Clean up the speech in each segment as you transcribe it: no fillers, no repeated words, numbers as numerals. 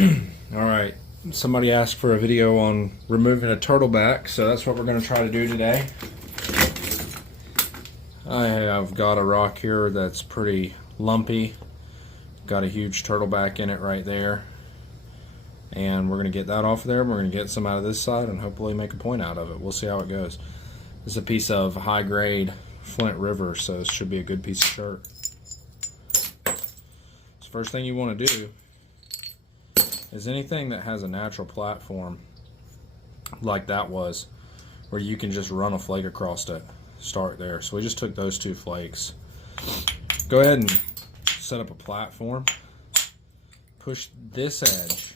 Alright, somebody asked for a video on removing a turtleback, so that's what we're going to try to do today. I have got a rock here that's pretty lumpy. Got a huge turtleback in it right there. And we're going to get that off of there. We're going to get some out of this side and hopefully make a point out of it. We'll see how it goes. This is a piece of high grade Flint River, so this should be a good piece of shirt. So first thing you want to do is anything that has a natural platform like that was, where you can just run a flake across it, start there. So we just took those two flakes. Go ahead and set up a platform. Push this edge.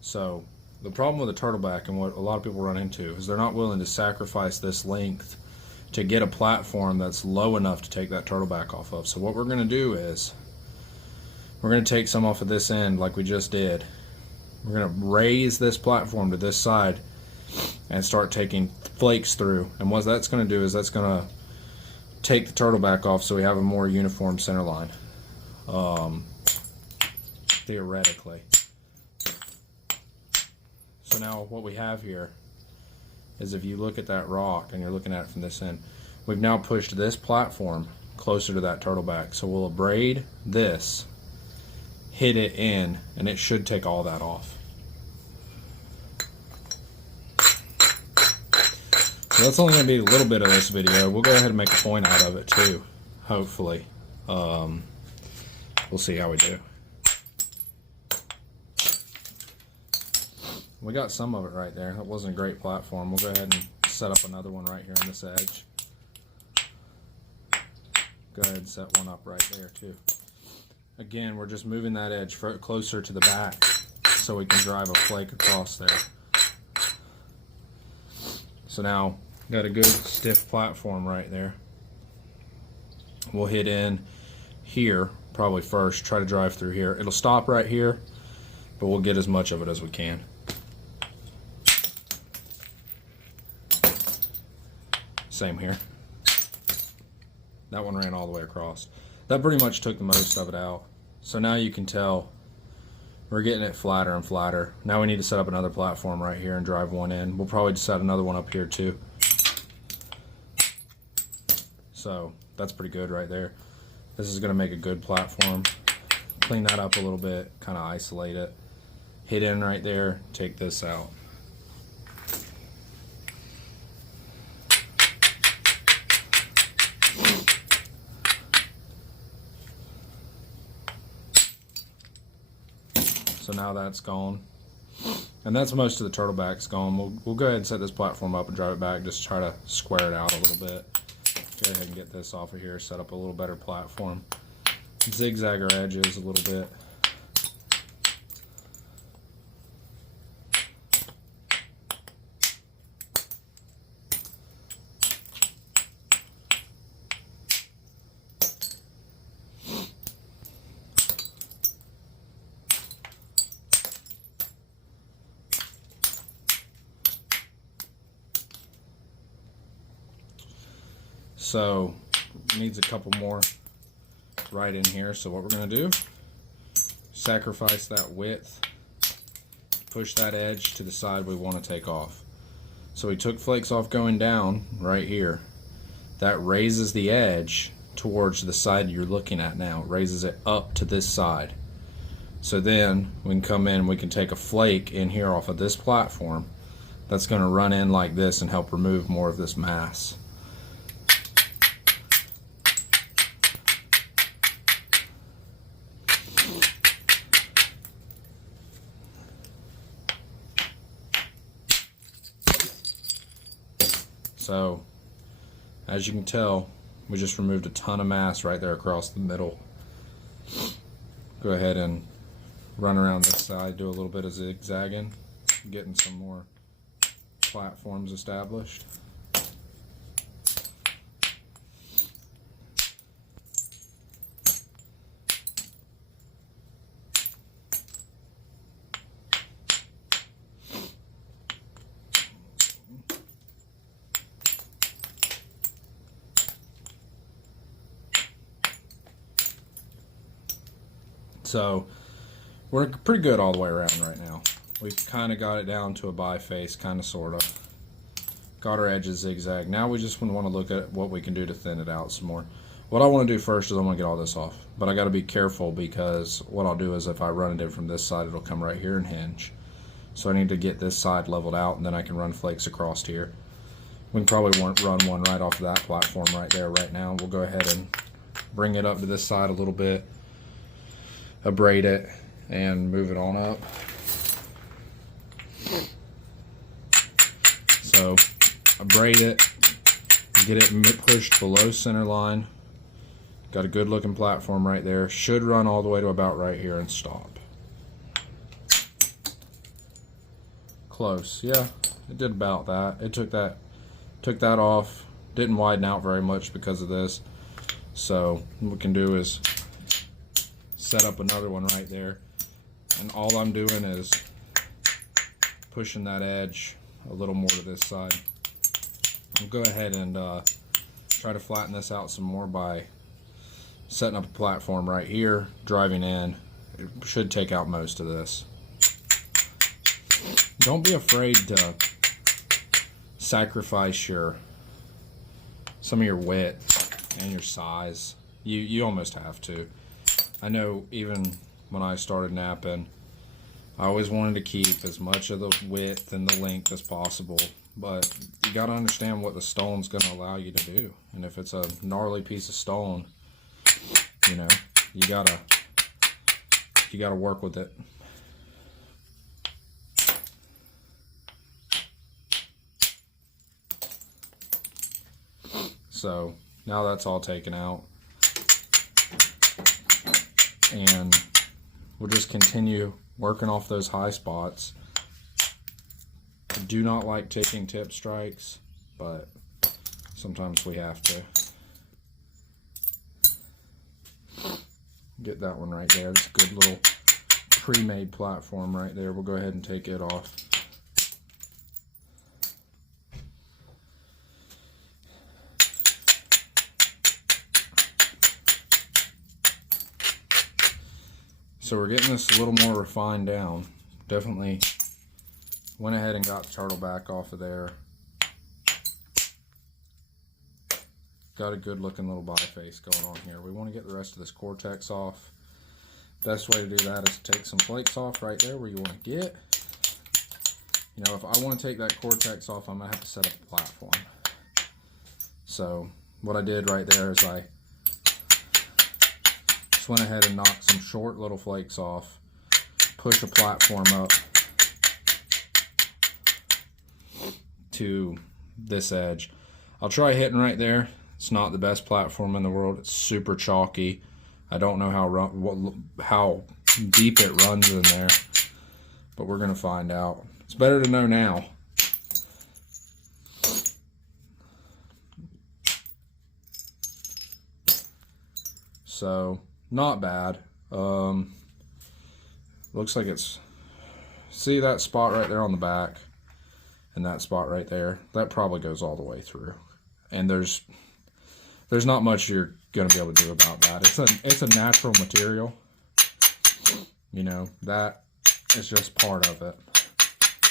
So the problem with a turtleback and what a lot of people run into is they're not willing to sacrifice this length to get a platform that's low enough to take that turtleback off of. So what we're going to do is we're going to take some off of this end like we just did. We're going to raise this platform to this side and start taking flakes through. And what that's going to do is that's going to take the turtleback off so we have a more uniform center line. Theoretically. So now what we have here is, if you look at that rock and you're looking at it from this end, we've now pushed this platform closer to that turtleback. So we'll abrade this, hit it in, and it should take all that off. So that's only going to be a little bit of this video. We'll go ahead and make a point out of it too, hopefully. We'll see how we do. We got some of it right there. That wasn't a great platform. We'll go ahead and set up another one right here on this edge. Go ahead and set one up right there too. Again, we're just moving that edge closer to the back so we can drive a flake across there. So now, got a good stiff platform right there. We'll hit in here probably first, try to drive through here. It'll stop right here, but we'll get as much of it as we can. Same here. That one ran all the way across. That pretty much took the most of it out. So now you can tell we're getting it flatter and flatter. Now we need to set up another platform right here and drive one in. We'll probably set another one up here too. So that's pretty good right there. This is going to make a good platform. Clean that up a little bit, kind of isolate it. Hit in right there, take this out. So now that's gone. And that's most of the turtlebacks gone. We'll go ahead and set this platform up and drive it back, just try to square it out a little bit. Go ahead and get this off of here, set up a little better platform. Zigzag our edges a little bit. So needs a couple more right in here. So what we're going to do, sacrifice that width, push that edge to the side we want to take off. So we took flakes off going down right here. That raises the edge towards the side you're looking at now. It raises it up to this side. So then we can come in and we can take a flake in here off of this platform that's going to run in like this and help remove more of this mass. So, as you can tell, we just removed a ton of mass right there across the middle. Go ahead and run around this side, do a little bit of zigzagging, getting some more platforms established. So We're pretty good all the way around right now. We've kind of got it down to a biface, kind of, sort of. Got our edges zigzag. Now we just want to look at what we can do to thin it out some more. What I want to do first is I want to get all this off. But I got to be careful, because what I'll do is if I run it in from this side, it'll come right here and hinge. So I need to get this side leveled out, and then I can run flakes across here. We can probably run one right off of that platform right there right now. We'll go ahead and bring it up to this side a little bit, abrade it, and move it on up. So abrade it, get it pushed below center line. Got a good looking platform right there. Should run all the way to about right here and stop. Close. Yeah, it did about that. It took that off. Didn't widen out very much because of this. So what we can do is set up another one right there. And all I'm doing is pushing that edge a little more to this side. I'll go ahead and try to flatten this out some more by setting up a platform right here, driving in. It should take out most of this. Don't be afraid to sacrifice some of your width and your size. You almost have to. I know even when I started napping, I always wanted to keep as much of the width and the length as possible, but you got to understand what the stone's going to allow you to do. And if it's a gnarly piece of stone, you know, you gotta work with it. So now that's all taken out, and we'll just continue working off those high spots. I do not like taking tip strikes, but sometimes we have to. Get that one right there. It's a good little pre-made platform right there. We'll go ahead and take it off. So we're getting this a little more refined down. Definitely went ahead and got the turtle back off of there. Got a good looking little biface going on here. We want to get the rest of this cortex off. Best way to do that is to take some flakes off right there where you want to get. You know, if I want to take that cortex off, I'm going to have to set up a platform. So what I did right there is I just went ahead and knocked some short little flakes off, push a platform up to this edge. I'll try hitting right there. It's not the best platform in the world. It's super chalky. I don't know how deep it runs in there, but we're going to find out. It's better to know now. So, not bad. Looks like it's... See that spot right there on the back? And that spot right there? That probably goes all the way through. And there's not much you're going to be able to do about that. It's a natural material. You know, that is just part of it.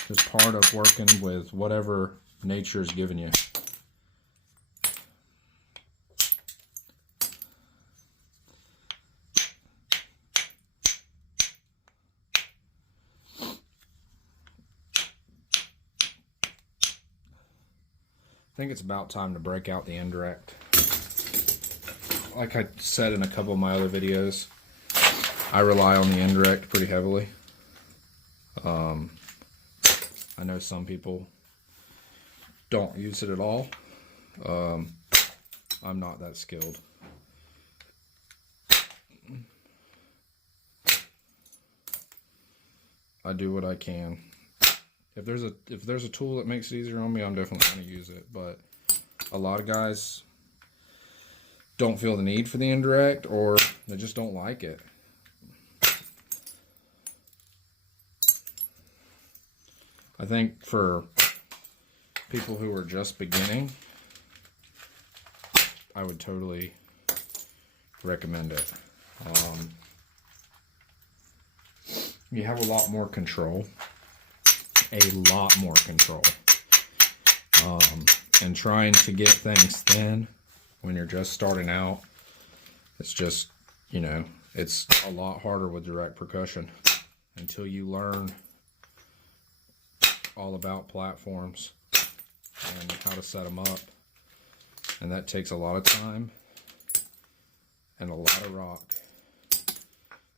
Just part of working with whatever nature has given you. I think it's about time to break out the indirect. Like I said in a couple of my other videos, I rely on the indirect pretty heavily. I know some people don't use it at all. I'm not that skilled. I do what I can. If there's a tool that makes it easier on me, I'm definitely going to use it. But a lot of guys don't feel the need for the indirect, or they just don't like it. I think for people who are just beginning, I would totally recommend it. you have a lot more control. A lot more control. And trying to get things thin when you're just starting out, it's just, you know, it's a lot harder with direct percussion until you learn all about platforms and how to set them up. And that takes a lot of time and a lot of rock.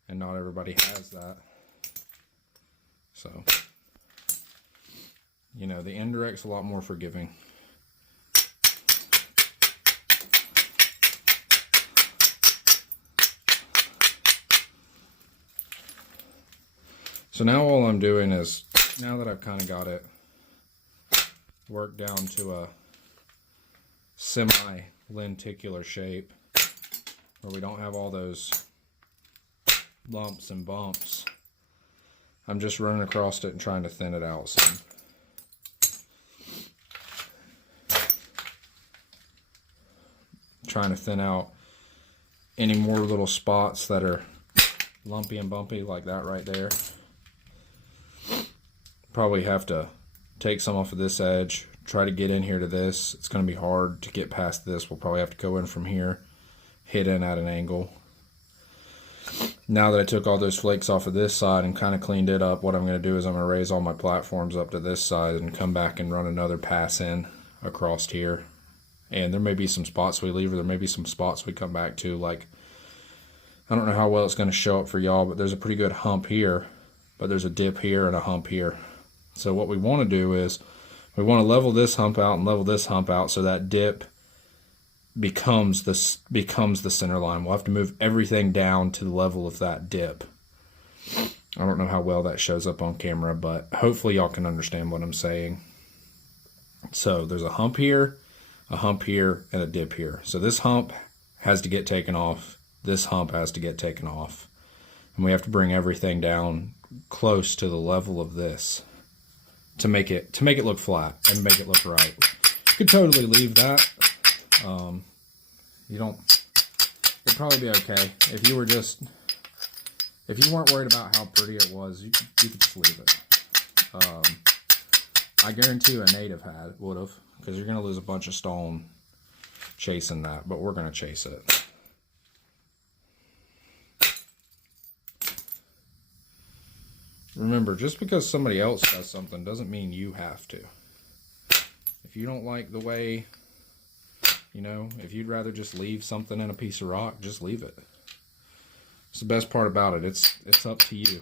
And not everybody has that. So, you know, the indirect's a lot more forgiving. So now all I'm doing is, now that I've kind of got it worked down to a semi-lenticular shape, where we don't have all those lumps and bumps, I'm just running across it and trying to thin it out some. Trying to thin out any more little spots that are lumpy and bumpy, like that right there. Probably have to take some off of this edge, try to get in here to this. It's going to be hard to get past this. We'll probably have to go in from here, hit in at an angle. Now that I took all those flakes off of this side and kind of cleaned it up, what I'm going to do is I'm going to raise all my platforms up to this side and come back and run another pass in across here. And there may be some spots we leave, or there may be some spots we come back to. Like, I don't know how well it's going to show up for y'all, but there's a pretty good hump here, but there's a dip here and a hump here. So what we want to do is we want to level this hump out and level this hump out so that dip becomes the center line. We'll have to move everything down to the level of that dip. I don't know how well that shows up on camera, but hopefully y'all can understand what I'm saying. So there's a hump here, and a dip here. So this hump has to get taken off. This hump has to get taken off. And we have to bring everything down close to the level of this to make it look flat and make it look right. You could totally leave that. It'd probably be okay. If you weren't worried about how pretty it was, you could just leave it. I guarantee you a native would have, because you're going to lose a bunch of stone chasing that, but we're going to chase it. Remember, just because somebody else does something doesn't mean you have to. If you don't like the way, you know, if you'd rather just leave something in a piece of rock, just leave it. It's the best part about it. It's up to you.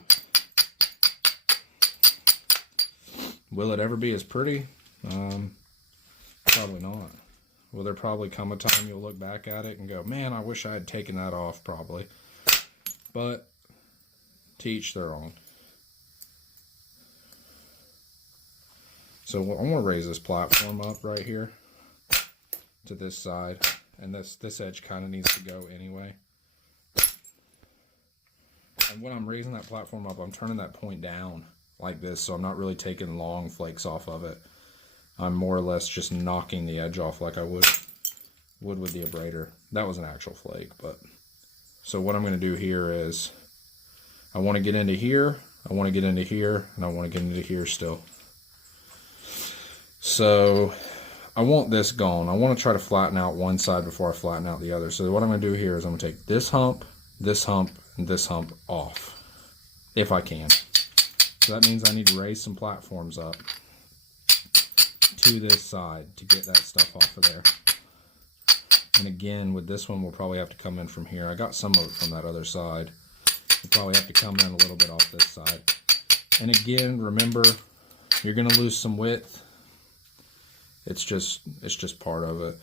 Will it ever be as pretty? Probably not. Will there probably come a time you'll look back at it and go, man, I wish I had taken that off? Probably. But to each their own. So I'm going to raise this platform up right here to this side, and this edge kind of needs to go anyway. And when I'm raising that platform up, I'm turning that point down like this, so I'm not really taking long flakes off of it. I'm more or less just knocking the edge off like I would with the abrader. That was an actual flake, but so what I'm going to do here is I want to get into here, I want to get into here, and I want to get into here still. So I want this gone. I want to try to flatten out one side before I flatten out the other. So what I'm going to do here is I'm going to take this hump, and this hump off, if I can. So that means I need to raise some platforms up to this side to get that stuff off of there. And again, with this one, we'll probably have to come in from here. I got some of it from that other side. We'll probably have to come in a little bit off this side. And again, remember, you're going to lose some width. It's just part of it.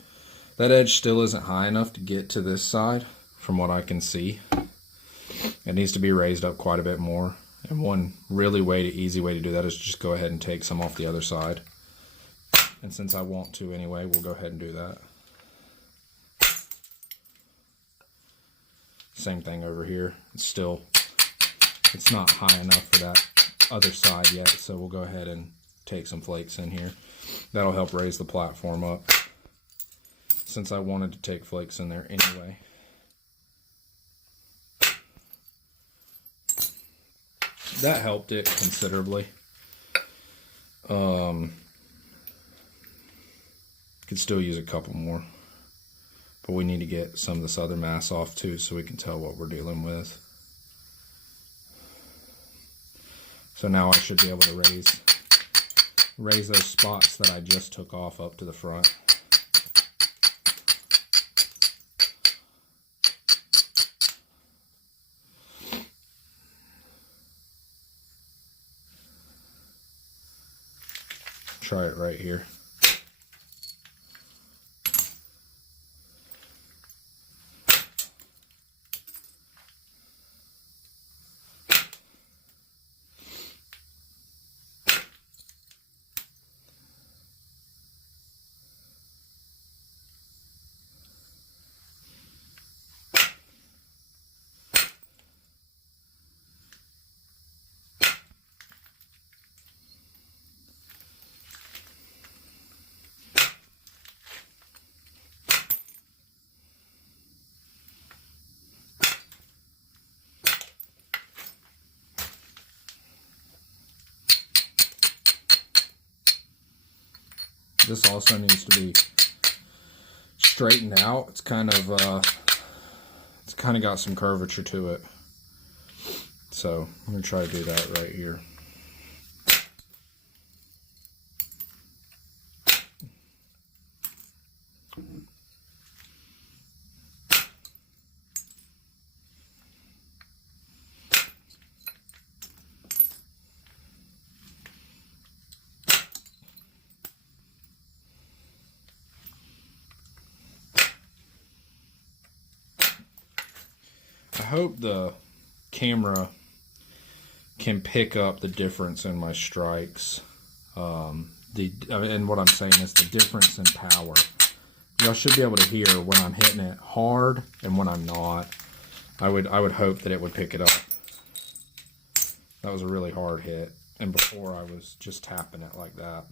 That edge still isn't high enough to get to this side from what I can see. It needs to be raised up quite a bit more. And one really easy way to do that is just go ahead and take some off the other side. And since I want to anyway, we'll go ahead and do that. Same thing over here. It's not high enough for that other side yet, so we'll go ahead and take some flakes in here. That'll help raise the platform up, since I wanted to take flakes in there anyway. that helped it considerably. Could still use a couple more, but we need to get some of this other mass off too so we can tell what we're dealing with. So now I should be able to raise those spots that I just took off up to the front. Try it right here. This also needs to be straightened out. It's kind of got some curvature to it. So I'm gonna try to do that right here. I hope the camera can pick up the difference in my strikes. And what I'm saying is the difference in power. Y'all should be able to hear when I'm hitting it hard and when I'm not. I would hope that it would pick it up. That was a really hard hit, and before I was just tapping it like that.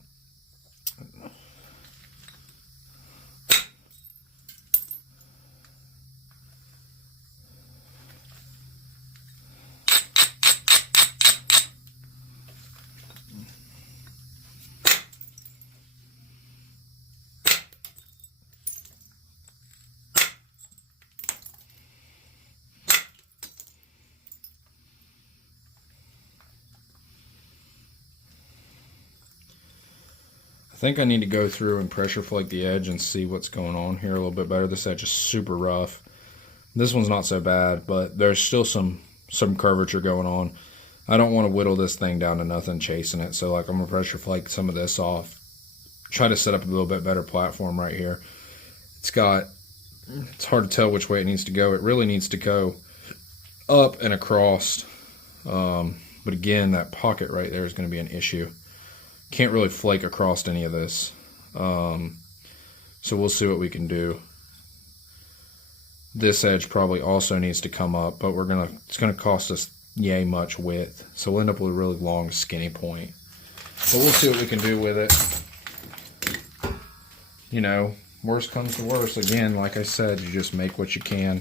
I think I need to go through and pressure flake the edge and see what's going on here a little bit better. This edge is super rough. This one's not so bad, but there's still some curvature going on. I don't want to whittle this thing down to nothing chasing it, so like I'm gonna pressure flake some of this off. Try to set up a little bit better platform right here. It's hard to tell which way it needs to go. It really needs to go up and across. But again, that pocket right there is going to be an issue. Can't really flake across any of this. So we'll see what we can do. This edge probably also needs to come up, but it's gonna cost us yay much width. So we'll end up with a really long skinny point. But we'll see what we can do with it. You know, worst comes to worst. Again, like I said, you just make what you can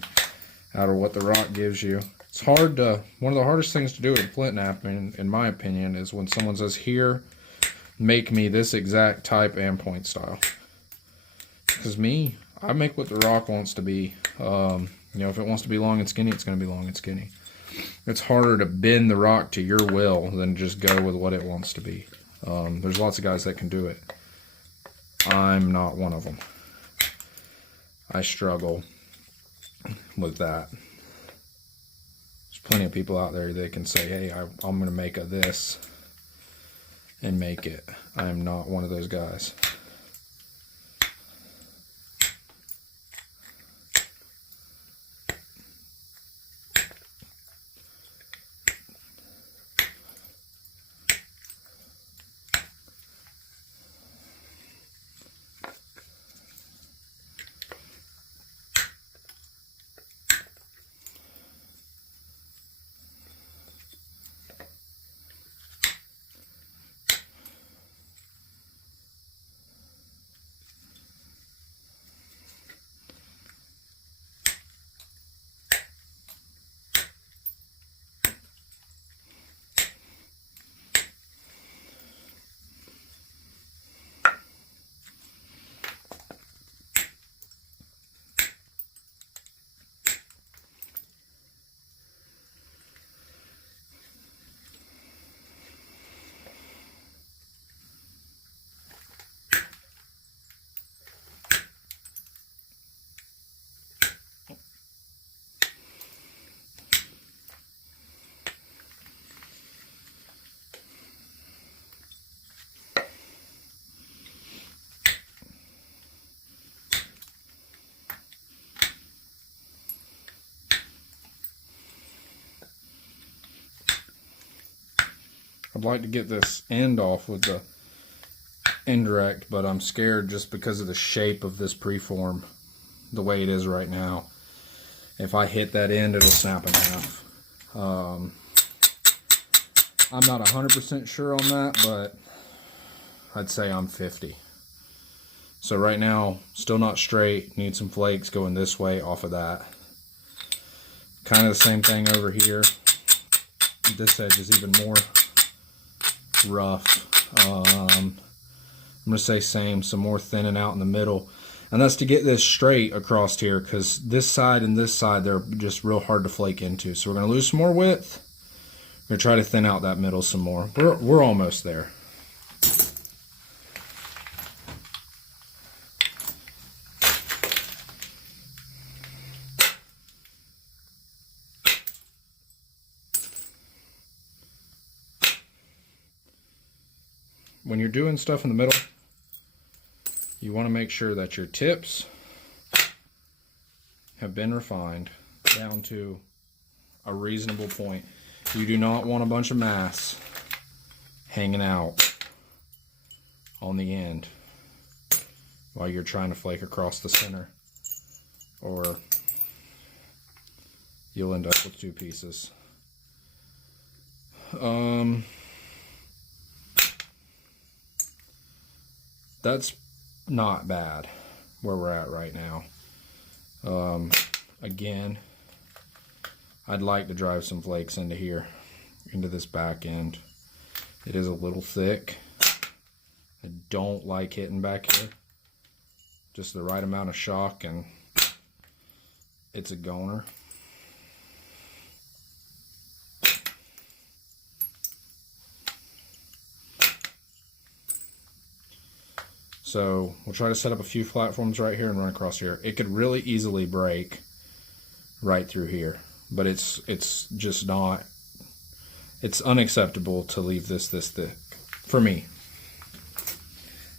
out of what the rock gives you. It's hard to, one of the hardest things to do at Flintknapping, in my opinion, is when someone says, here, make me this exact type and point style. Because I make what the rock wants to be. You know, if it wants to be long and skinny, it's going to be long and skinny. It's harder to bend the rock to your will than just go with what it wants to be. There's lots of guys that can do it. I'm not one of them. I struggle with that. There's plenty of people out there that can say, hey, I'm going to make this and make it. I am not one of those guys. I'd like to get this end off with the Indirect, but I'm scared just because of the shape of this preform, the way it is right now. If I hit that end, it'll snap in half. I'm not 100% sure on that, but I'd say I'm 50. So right now, still not straight. Need some flakes going this way off of that. Kind of the same thing over here. This edge is even more rough. I'm going to say same, some more thinning out in the middle. And that's to get this straight across here, because this side and this side, they're just real hard to flake into. So we're going to lose some more width. We're going to try to thin out that middle some more. We're almost there. When you're doing stuff in the middle, you want to make sure that your tips have been refined down to a reasonable point. You do not want a bunch of mass hanging out on the end while you're trying to flake across the center, or you'll end up with two pieces. That's not bad where we're at right now. Again, I'd like to drive some flakes into here, into this back end. It is a little thick. I don't like hitting back here. Just the right amount of shock and it's a goner. So we'll try to set up a few platforms right here and run across here. It could really easily break right through here, but it's just not, it's unacceptable to leave this thick. For me,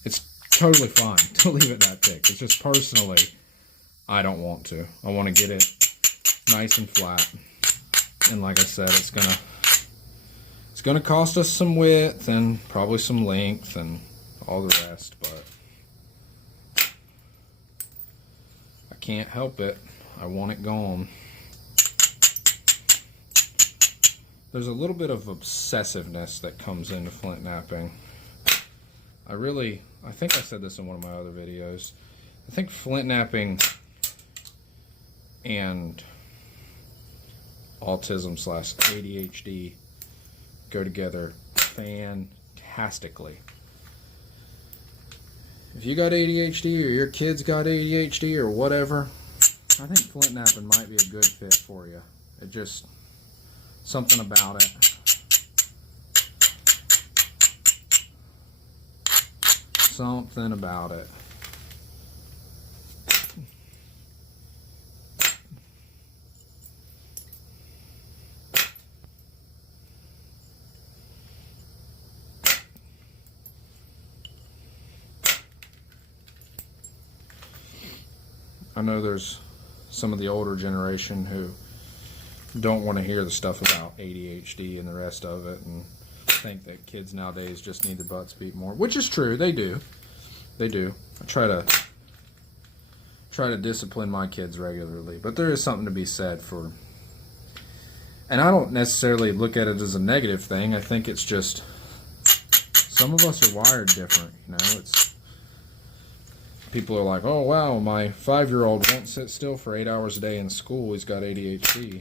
it's totally fine to leave it that thick. It's just personally, I don't want to. I want to get it nice and flat. And like I said, it's gonna cost us some width and probably some length and all the rest, but I can't help it. I want it gone. There's a little bit of obsessiveness that comes into Flintknapping. I think I said this in one of my other videos. I think Flintknapping and autism / ADHD go together fantastically. If you got ADHD or your kids got ADHD or whatever, I think Flintknapping might be a good fit for you. It just, something about it. Something about it. I know there's some of the older generation who don't want to hear the stuff about ADHD and the rest of it and think that kids nowadays just need their butts beat more, which is true. They do. They do. I try to discipline my kids regularly, but there is something to be said for, and I don't necessarily look at it as a negative thing. I think it's just some of us are wired different, you know. It's people are like, oh wow, my 5-year-old won't sit still for 8 hours a day in school, he's got ADHD.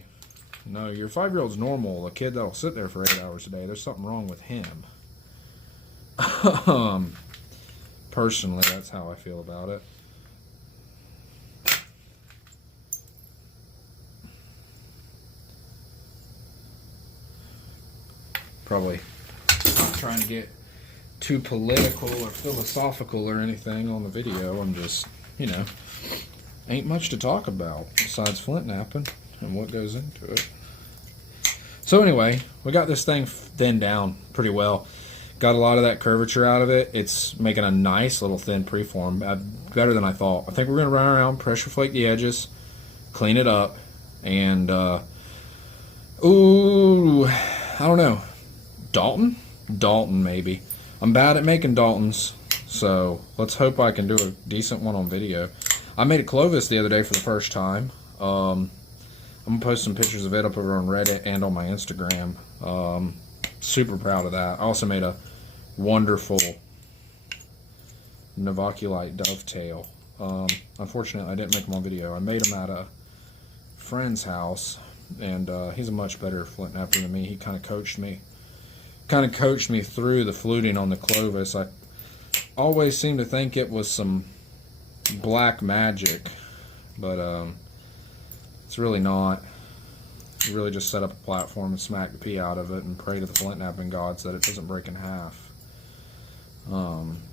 No, your 5-year-old's normal. A kid that'll sit there for 8 hours a day, there's something wrong with him. Personally, that's how I feel about it. Probably not trying to get too political or philosophical or anything on the video. I'm just, you know, ain't much to talk about besides Flintknapping and what goes into it. So anyway, we got this thing thinned down pretty well. Got a lot of that curvature out of it. It's making a nice little thin preform, better than I thought. I think we're going to run around, pressure flake the edges, clean it up, and ooh, I don't know. Dalton? Dalton maybe. I'm bad at making Daltons, so let's hope I can do a decent one on video. I made a Clovis the other day for the first time. I'm going to post some pictures of it up over on Reddit and on my Instagram. Super proud of that. I also made a wonderful Novaculite dovetail. Unfortunately, I didn't make them on video. I made them at a friend's house, and he's a much better flint knapper than me. He kind of coached me through the fluting on the Clovis. I always seemed to think it was some black magic, but it's really not. You really just set up a platform and smack the pee out of it and pray to the flint knapping gods that it doesn't break in half.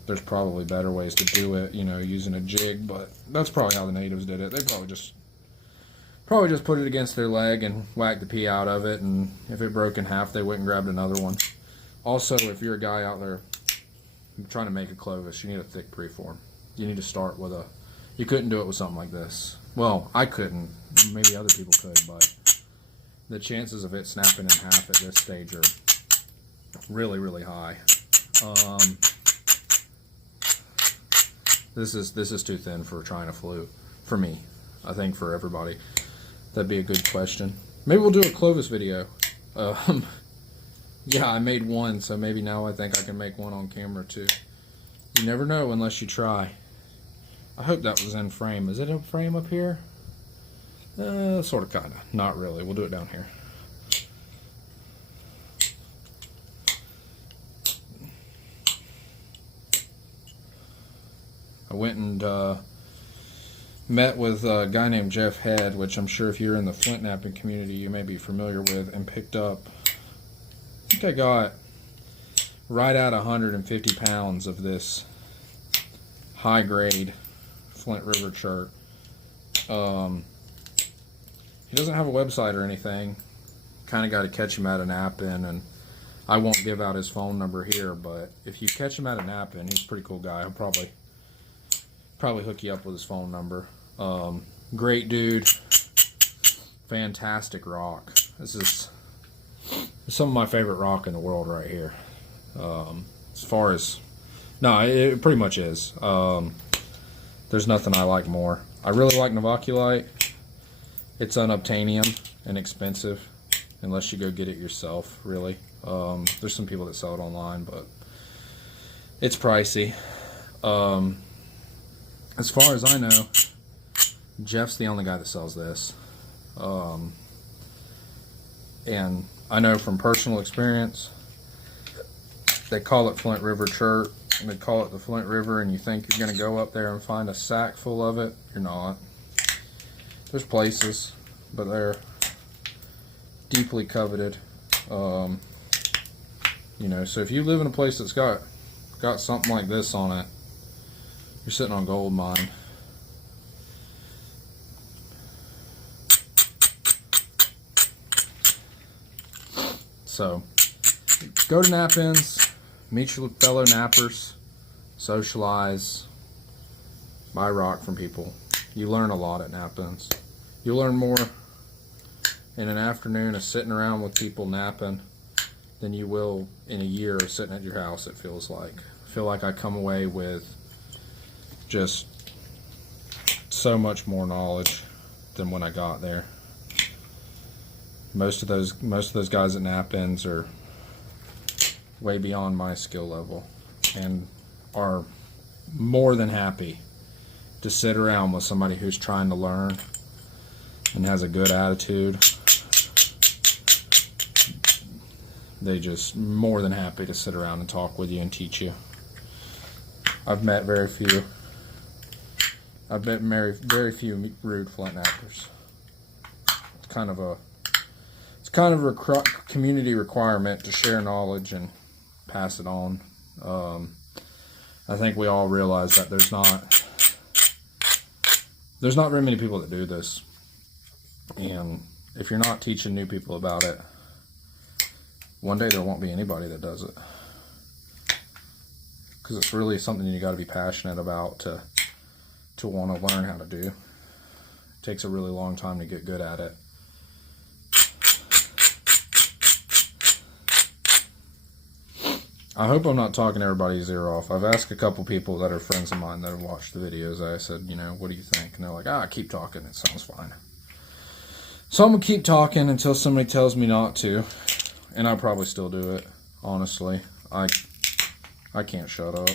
There's probably better ways to do it, you know, using a jig, but that's probably how the natives did it. They probably just put it against their leg and whacked the pee out of it, and if it broke in half, they went and grabbed another one. Also, if you're a guy out there trying to make a Clovis, you need a thick preform. You need to start with you couldn't do it with something like this. Well, I couldn't. Maybe other people could, but the chances of it snapping in half at this stage are really, really high. This is too thin for trying to flute. For me. I think for everybody. That'd be a good question. Maybe we'll do a Clovis video. Yeah, I made one, so maybe now I think I can make one on camera too. You never know unless you try. I hope that was in frame. Is it in frame up here? Sort of, kind of. Not really. We'll do it down here. I went and met with a guy named Jeff Head, which I'm sure if you're in the flint knapping community you may be familiar with, and picked up, I think I got right at 150 pounds of this high grade Flint River chert. He doesn't have a website or anything. Kind of got to catch him at a Knapping, and I won't give out his phone number here, but if you catch him at a Knapping, he's a pretty cool guy. He'll probably hook you up with his phone number. Great dude. Fantastic rock. This is some of my favorite rock in the world right here. As far as, no, it pretty much is. There's nothing I like more. I really like Novaculite. It's unobtainium and expensive unless you go get it yourself, really. There's some people that sell it online, but it's pricey. As far as I know, Jeff's the only guy that sells this. And I know from personal experience, they call it Flint River chert, and they call it the Flint River, and you think you're going to go up there and find a sack full of it. You're not. There's places, but they're deeply coveted. You know, so if you live in a place that's got something like this on it, you're sitting on gold mine. So, go to Knappings, meet your fellow nappers, socialize, buy rock from people. You learn a lot at Knappings. You learn more in an afternoon of sitting around with people napping than you will in a year of sitting at your house, it feels like. I feel like I come away with just so much more knowledge than when I got there. Most of those guys at Knappings are way beyond my skill level and are more than happy to sit around with somebody who's trying to learn and has a good attitude. They just more than happy to sit around and talk with you and teach you. I've met very few rude flint nappers. It's kind of a community requirement to share knowledge and pass it on. I think we all realize that there's not very many people that do this, and if you're not teaching new people about it, one day there won't be anybody that does it, because it's really something you got to be passionate about to want to learn how to do. It takes a really long time to get good at it. I hope I'm not talking everybody's ear off. I've asked a couple people that are friends of mine that have watched the videos. I said, you know, what do you think? And they're like, keep talking. It sounds fine. So I'm going to keep talking until somebody tells me not to. And I'll probably still do it, honestly. I can't shut up.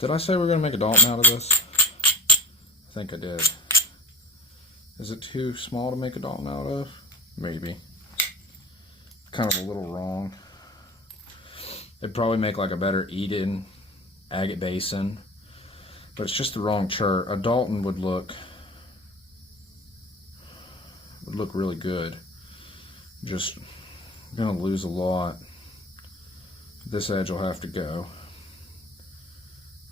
Did I say we're going to make a Dalton out of this? I think I did. Is it too small to make a Dalton out of? Maybe. Kind of a little wrong. It'd probably make like a better Eden agate basin. But it's just the wrong chert. A Dalton would look really good. Just gonna lose a lot. This edge will have to go.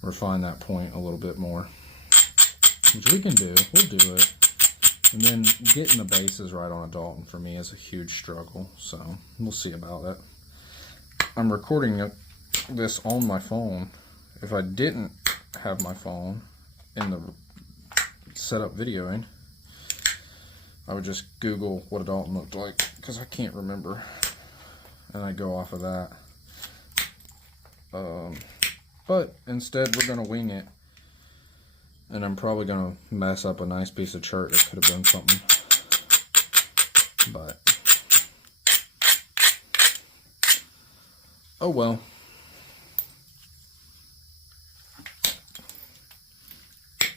Refine that point a little bit more. Which we can do. We'll do it. And then getting the bases right on a Dalton for me is a huge struggle, so we'll see about it. I'm recording this on my phone. If I didn't have my phone in the setup videoing, I would just Google what a Dalton looked like, because I can't remember, and I go off of that. But instead we're going to wing it. And I'm probably going to mess up a nice piece of chert that could have been something. But, oh well.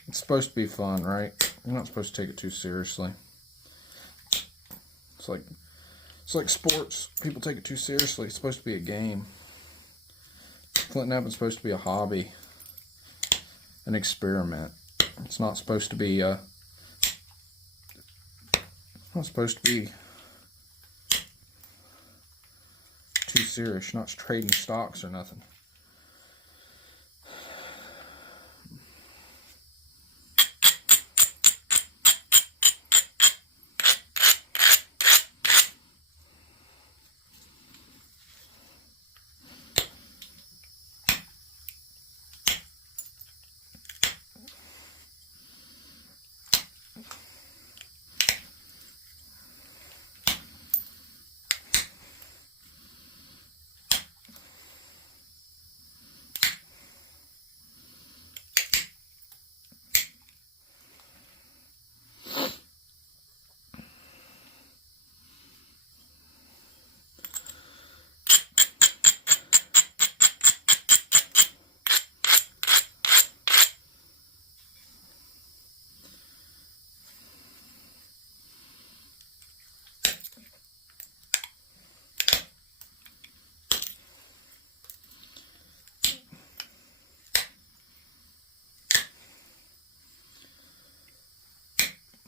It's supposed to be fun, right? You're not supposed to take it too seriously. It's like sports. People take it too seriously. It's supposed to be a game. Flintknapping is supposed to be a hobby. An experiment. It's not supposed to be too serious. You're not trading stocks or nothing.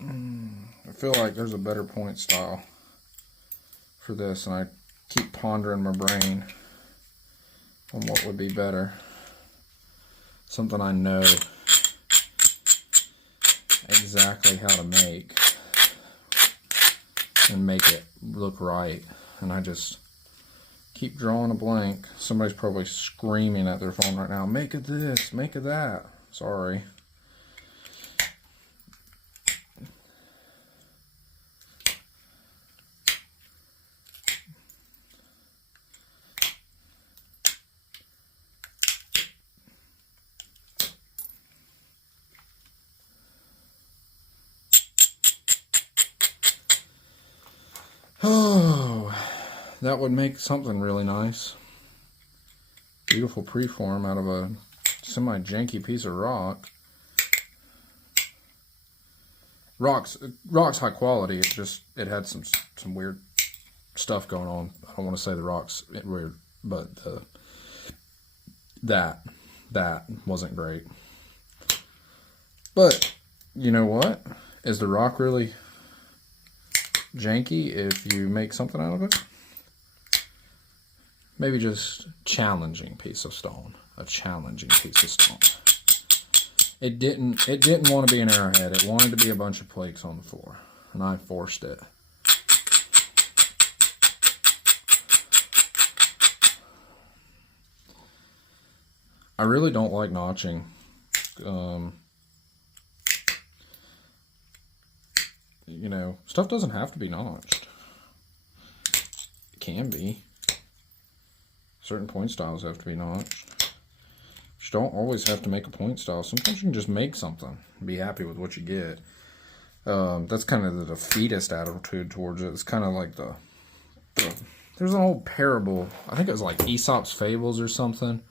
I feel like there's a better point style for this, and I keep pondering my brain on what would be better. Something I know exactly how to make and make it look right, and I just keep drawing a blank. Somebody's probably screaming at their phone right now, make it this, make it that. Sorry. Oh, that would make something really nice. Beautiful preform out of a semi-janky piece of rock. Rock's high quality. It had some weird stuff going on. I don't want to say the rock's weird, but that wasn't great. But you know what? Is the rock really janky if you make something out of it? Maybe just challenging piece of stone. A challenging piece of stone. It didn't want to be an arrowhead. It wanted to be a bunch of flakes on the floor. And I forced it. I really don't like notching. you know, stuff doesn't have to be notched. It can be. Certain point styles have to be notched. You don't always have to make a point style. Sometimes you can just make something and be happy with what you get. That's kind of the defeatist attitude towards it. It's kind of like there's an old parable, I think it was like Aesop's Fables or something,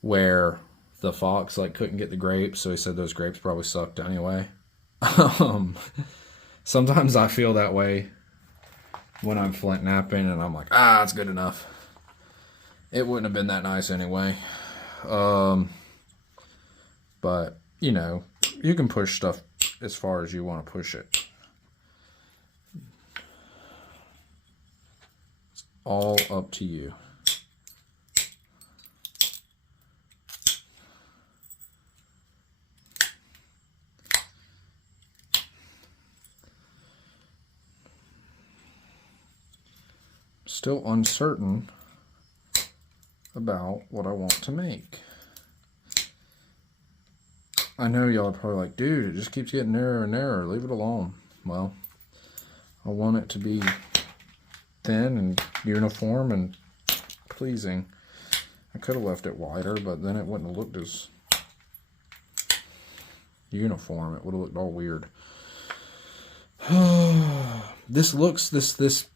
where the fox like couldn't get the grapes, so he said those grapes probably sucked anyway. Sometimes I feel that way when I'm Flintknapping, and I'm like, it's good enough. It wouldn't have been that nice anyway. But, you know, you can push stuff as far as you want to push it. It's all up to you. Still uncertain about what I want to make. I know y'all are probably like, dude, it just keeps getting narrower and narrower. Leave it alone. Well, I want it to be thin and uniform and pleasing. I could have left it wider, but then it wouldn't have looked as uniform. It would have looked all weird. This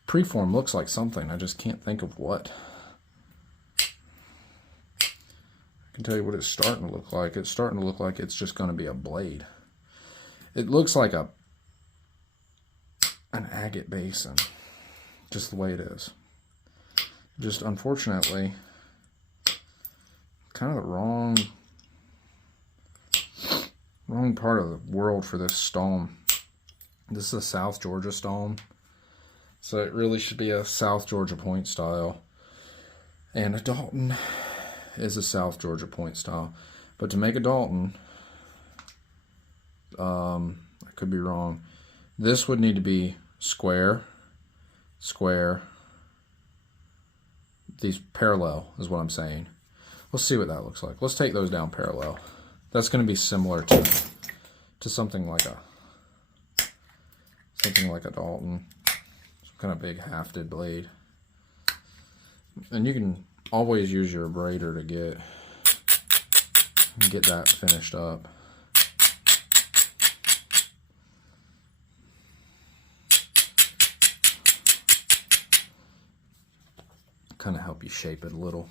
preform looks like something. I just can't think of what. I can tell you what it's starting to look like. It's starting to look like it's just going to be a blade. It looks like an agate basin, just the way it is. Just unfortunately, kind of the wrong part of the world for this stone. This is a South Georgia stone, so it really should be a South Georgia point style. And a Dalton is a South Georgia point style. But to make a Dalton, I could be wrong. This would need to be square, square. These parallel is what I'm saying. Let's see what that looks like. Let's take those down parallel. That's going to be similar to something like a Dalton. Some kind of big hafted blade. And you can always use your abrader to get that finished up. Kind of help you shape it a little.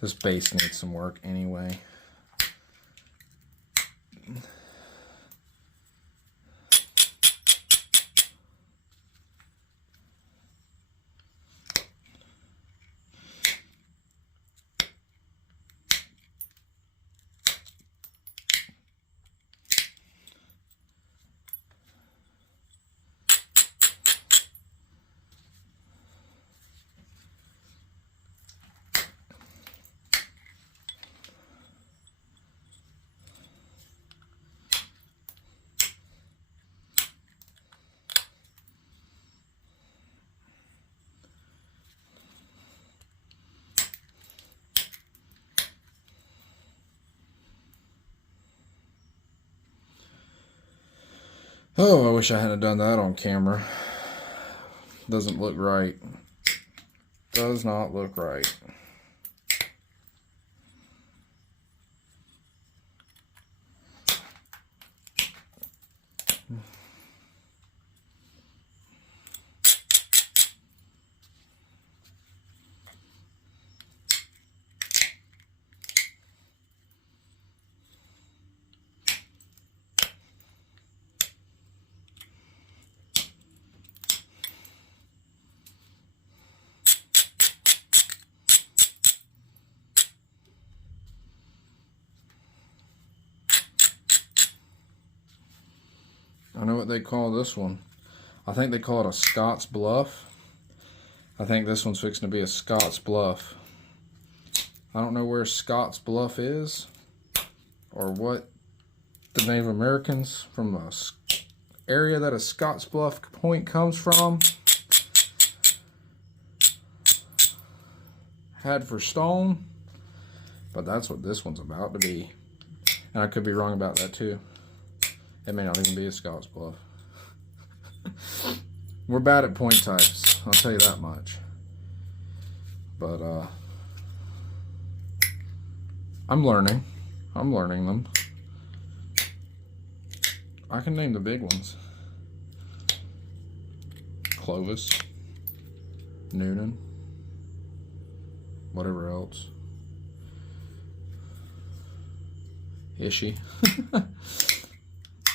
This base needs some work anyway. Oh, I wish I hadn't done that on camera. Doesn't look right. Does not look right. I know what they call this one. I think they call it a Scott's Bluff. I think this one's fixing to be a Scott's Bluff. I don't know where Scott's Bluff is, or what the Native Americans from the area that a Scott's Bluff point comes from had for stone, but that's what this one's about to be. And I could be wrong about that too. It may not even be a Scott's Bluff. We're bad at point types, I'll tell you that much. But I'm learning them. I can name the big ones. Clovis, Noonan, whatever else. Ishi.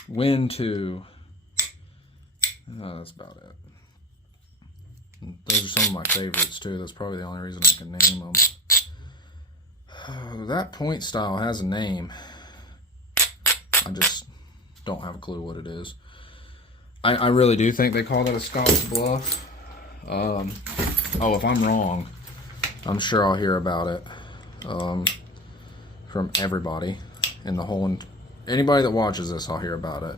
Win 2. Oh, that's about it. Those are some of my favorites too. That's probably the only reason I can name them. That point style has a name. I just don't have a clue what it is. I really do think they call that a Scott's Bluff. Oh, if I'm wrong, I'm sure I'll hear about it from everybody in the whole. Anybody that watches this, I'll hear about it.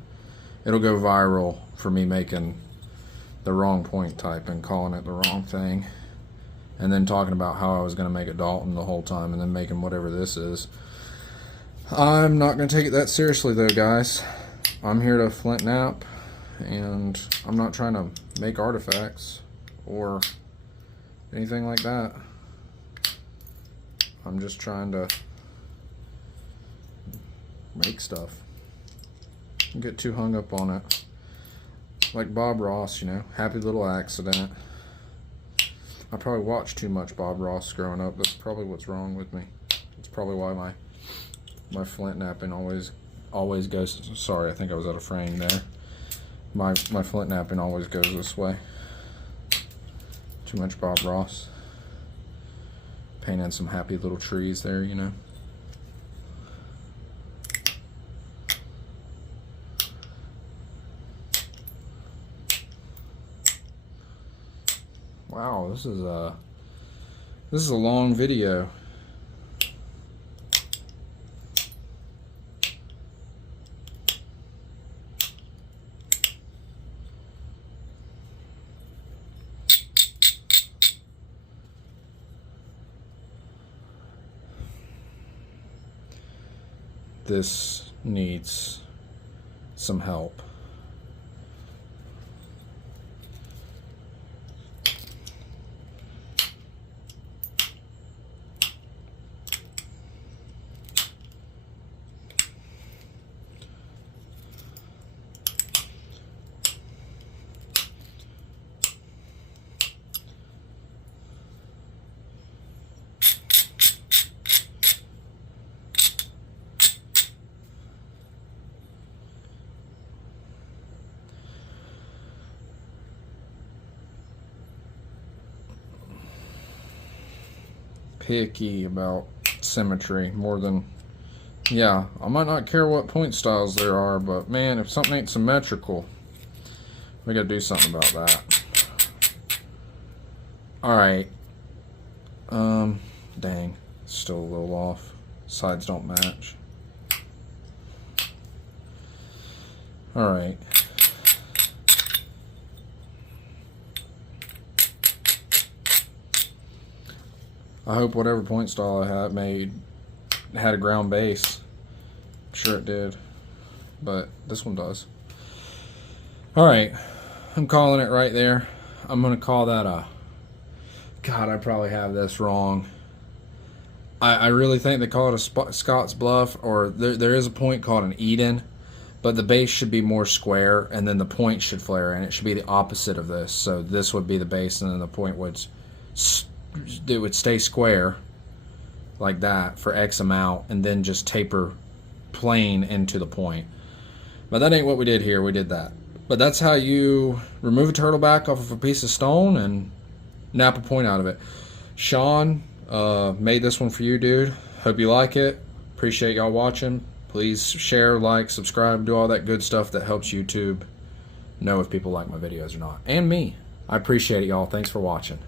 It'll go viral for me making the wrong point type and calling it the wrong thing, and then talking about how I was going to make it Dalton the whole time, and then making whatever this is. I'm not going to take it that seriously though, guys. I'm here to flint knap, and I'm not trying to make artifacts or anything like that. I'm just trying to make stuff. Don't get too hung up on it. Like Bob Ross, you know, happy little accident. I probably watched too much Bob Ross growing up. That's probably what's wrong with me. It's probably why my flint knapping always goes. Sorry, I think I was out of frame there. My flint knapping always goes this way. Too much Bob Ross. Painting some happy little trees there, you know. Wow, this is a long video. This needs some help. Picky about symmetry more than, yeah, I might not care what point styles there are, but man, if something ain't symmetrical, we gotta do something about that. Alright, dang, still a little off. Sides don't match. Alright. I hope whatever point style I had a ground base. I'm sure it did, but this one does. Alright, I'm calling it right there. I'm going to call that a... God, I probably have this wrong. I really think they call it a Scott's Bluff, or there is a point called an Eden, but the base should be more square, and then the point should flare, and it should be the opposite of this. So this would be the base, and then the point would... it would stay square like that for X amount, and then just taper plane into the point. But that ain't what we did here. We did that. But that's how you remove a turtleback off of a piece of stone and nap a point out of it. Sean made this one for you, dude. Hope you like it. Appreciate y'all watching. Please share, like, subscribe, do all that good stuff that helps YouTube know if people like my videos or not, and me. I appreciate it, y'all. Thanks for watching.